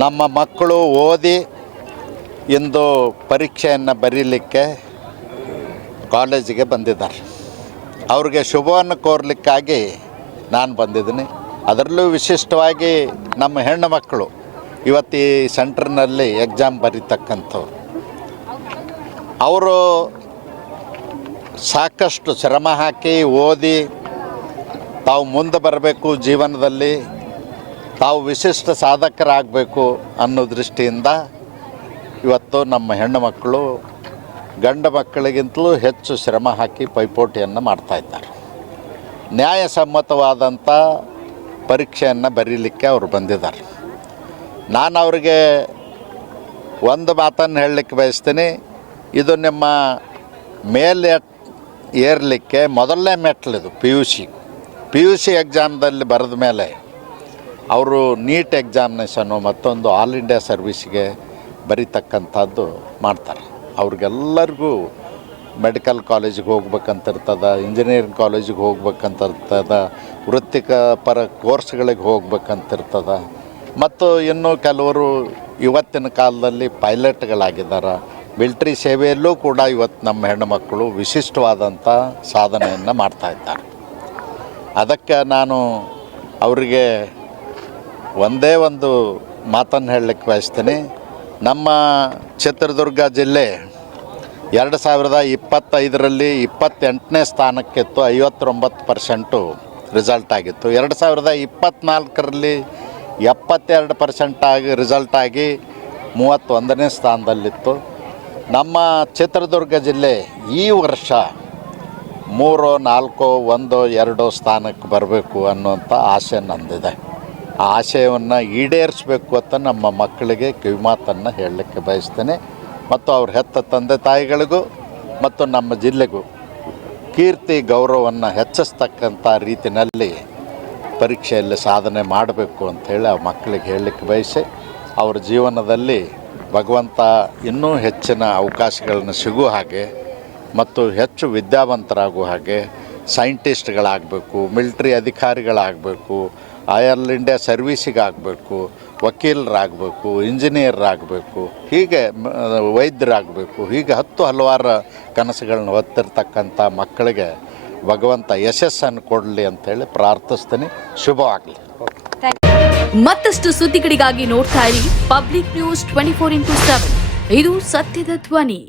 ನಮ್ಮ ಮಕ್ಕಳು ಓದಿ ಇಂದು ಪರೀಕ್ಷೆಯನ್ನು ಬರೀಲಿಕ್ಕೆ ಕಾಲೇಜಿಗೆ ಬಂದಿದ್ದಾರೆ. ಅವ್ರಿಗೆ ಶುಭವನ್ನು ಕೋರಲಿಕ್ಕಾಗಿ ನಾನು ಬಂದಿದ್ದೀನಿ. ಅದರಲ್ಲೂ ವಿಶಿಷ್ಟವಾಗಿ ನಮ್ಮ ಹೆಣ್ಣು ಮಕ್ಕಳು ಇವತ್ತು ಈ ಸೆಂಟ್ರ್ನಲ್ಲಿ ಎಕ್ಸಾಮ್ ಬರೀತಕ್ಕಂಥವ್ರು. ಅವರು ಸಾಕಷ್ಟು ಶ್ರಮ ಹಾಕಿ ಓದಿ ತಾವು ಮುಂದೆ ಬರಬೇಕು, ಜೀವನದಲ್ಲಿ ತಾವು ವಿಶಿಷ್ಟ ಸಾಧಕರಾಗಬೇಕು ಅನ್ನೋ ದೃಷ್ಟಿಯಿಂದ ಇವತ್ತು ನಮ್ಮ ಹೆಣ್ಣು ಮಕ್ಕಳು ಗಂಡು ಮಕ್ಕಳಿಗಿಂತಲೂ ಹೆಚ್ಚು ಶ್ರಮ ಹಾಕಿ ಪೈಪೋಟಿಯನ್ನು ಮಾಡ್ತಾಯಿದ್ದಾರೆ. ನ್ಯಾಯಸಮ್ಮತವಾದಂಥ ಪರೀಕ್ಷೆಯನ್ನು ಬರೀಲಿಕ್ಕೆ ಅವರು ಬಂದಿದ್ದಾರೆ. ನಾನು ಅವರಿಗೆ ಒಂದು ಮಾತನ್ನು ಹೇಳಲಿಕ್ಕೆ ಬಯಸ್ತೀನಿ. ಇದು ನಿಮ್ಮ ಮೇಲೆ ಏರಲಿಕ್ಕೆ ಮೊದಲನೇ ಮೆಟ್ಲಿದು ಪಿ ಯು ಸಿ ಎಕ್ಸಾಮ್ದಲ್ಲಿ ಬರೆದ ಮೇಲೆ ಅವರು ನೀಟ್ ಎಕ್ಸಾಮಿನೇಷನ್ನು ಮತ್ತೊಂದು ಆಲ್ ಇಂಡಿಯಾ ಸರ್ವಿಸ್ಗೆ ಬರೀತಕ್ಕಂಥದ್ದು ಮಾಡ್ತಾರೆ. ಅವ್ರಿಗೆಲ್ಲರಿಗೂ ಮೆಡಿಕಲ್ ಕಾಲೇಜಿಗೆ ಹೋಗ್ಬೇಕಂತಿರ್ತದೆ, ಇಂಜಿನಿಯರಿಂಗ್ ಕಾಲೇಜಿಗೆ ಹೋಗ್ಬೇಕಂತಿರ್ತದೆ, ವೃತ್ತಿಕ ಪರ ಕೋರ್ಸ್ಗಳಿಗೆ ಹೋಗ್ಬೇಕಂತಿರ್ತದೆ. ಮತ್ತು ಇನ್ನೂ ಕೆಲವರು ಇವತ್ತಿನ ಕಾಲದಲ್ಲಿ ಪೈಲಟ್ಗಳಾಗಿದ್ದಾರೆ. ಮಿಲ್ಟ್ರಿ ಸೇವೆಯಲ್ಲೂ ಕೂಡ ಇವತ್ತು ನಮ್ಮ ಹೆಣ್ಣುಮಕ್ಕಳು ವಿಶಿಷ್ಟವಾದಂಥ ಸಾಧನೆಯನ್ನು ಮಾಡ್ತಾಯಿದ್ದಾರೆ. ಅದಕ್ಕೆ ನಾನು ಅವರಿಗೆ ಒಂದೇ ಒಂದು ಮಾತನ್ನು ಹೇಳಲಿಕ್ಕೆ ಬಯಸ್ತೀನಿ. ನಮ್ಮ ಚಿತ್ರದುರ್ಗ ಜಿಲ್ಲೆ 2025ರಲ್ಲಿ 28ನೇ ಸ್ಥಾನಕ್ಕಿತ್ತು, 59% ರಿಸಲ್ಟ್ ಆಗಿತ್ತು. 2024ರಲ್ಲಿ 72% ಆಗಿ ರಿಸಲ್ಟ್ ಆಗಿ 31ನೇ ಸ್ಥಾನದಲ್ಲಿತ್ತು. ನಮ್ಮ ಚಿತ್ರದುರ್ಗ ಜಿಲ್ಲೆ ಈ ವರ್ಷ 3, 4, 1, 2 ಸ್ಥಾನಕ್ಕೆ ಬರಬೇಕು ಅನ್ನುವಂಥ ಆಸೆ ನಂದಿದೆ. ಆ ಆಶಯವನ್ನು ಈಡೇರಿಸಬೇಕು ಅಂತ ನಮ್ಮ ಮಕ್ಕಳಿಗೆ ಕಿವಿಮಾತನ್ನು ಹೇಳಲಿಕ್ಕೆ ಬಯಸ್ತೇನೆ. ಮತ್ತು ಅವ್ರ ಹೆತ್ತ ತಂದೆ ತಾಯಿಗಳಿಗೂ ಮತ್ತು ನಮ್ಮ ಜಿಲ್ಲೆಗೂ ಕೀರ್ತಿ ಗೌರವವನ್ನು ಹೆಚ್ಚಿಸ್ತಕ್ಕಂಥ ರೀತಿಯಲ್ಲಿ ಪರೀಕ್ಷೆಯಲ್ಲಿ ಸಾಧನೆ ಮಾಡಬೇಕು ಅಂಥೇಳಿ ಆ ಮಕ್ಕಳಿಗೆ ಹೇಳಲಿಕ್ಕೆ ಬಯಸಿ, ಅವ್ರ ಜೀವನದಲ್ಲಿ ಭಗವಂತ ಇನ್ನೂ ಹೆಚ್ಚಿನ ಅವಕಾಶಗಳನ್ನು ಸಿಗೋ ಹಾಗೆ ಮತ್ತು ಹೆಚ್ಚು ವಿದ್ಯಾವಂತರಾಗುವ ಹಾಗೆ, ಸೈಂಟಿಸ್ಟ್ಗಳಾಗಬೇಕು, ಮಿಲ್ಟ್ರಿ ಅಧಿಕಾರಿಗಳಾಗಬೇಕು, ಆಲ್ ಇಂಡಿಯಾ ಸರ್ವೀಸಿಗಾಗಬೇಕು, ವಕೀಲರಾಗಬೇಕು, ಇಂಜಿನಿಯರಾಗಬೇಕು, ಹೀಗೆ ವೈದ್ಯರಾಗಬೇಕು, ಹೀಗೆ ಹಲವಾರು ಕನಸುಗಳನ್ನ ಹೊತ್ತಿರ್ತಕ್ಕಂಥ ಮಕ್ಕಳಿಗೆ ಭಗವಂತ ಯಶಸ್ಸನ್ನು ಕೊಡಲಿ ಅಂತೇಳಿ ಪ್ರಾರ್ಥಿಸ್ತೀನಿ. ಶುಭವಾಗಲಿ. ಮತ್ತಷ್ಟು ಸುದ್ದಿಗಳಿಗಾಗಿ ನೋಡ್ತಾ ಇರಿ ಪಬ್ಲಿಕ್ ನ್ಯೂಸ್ 24x7. ಇದು ಸತ್ಯದ ಧ್ವನಿ.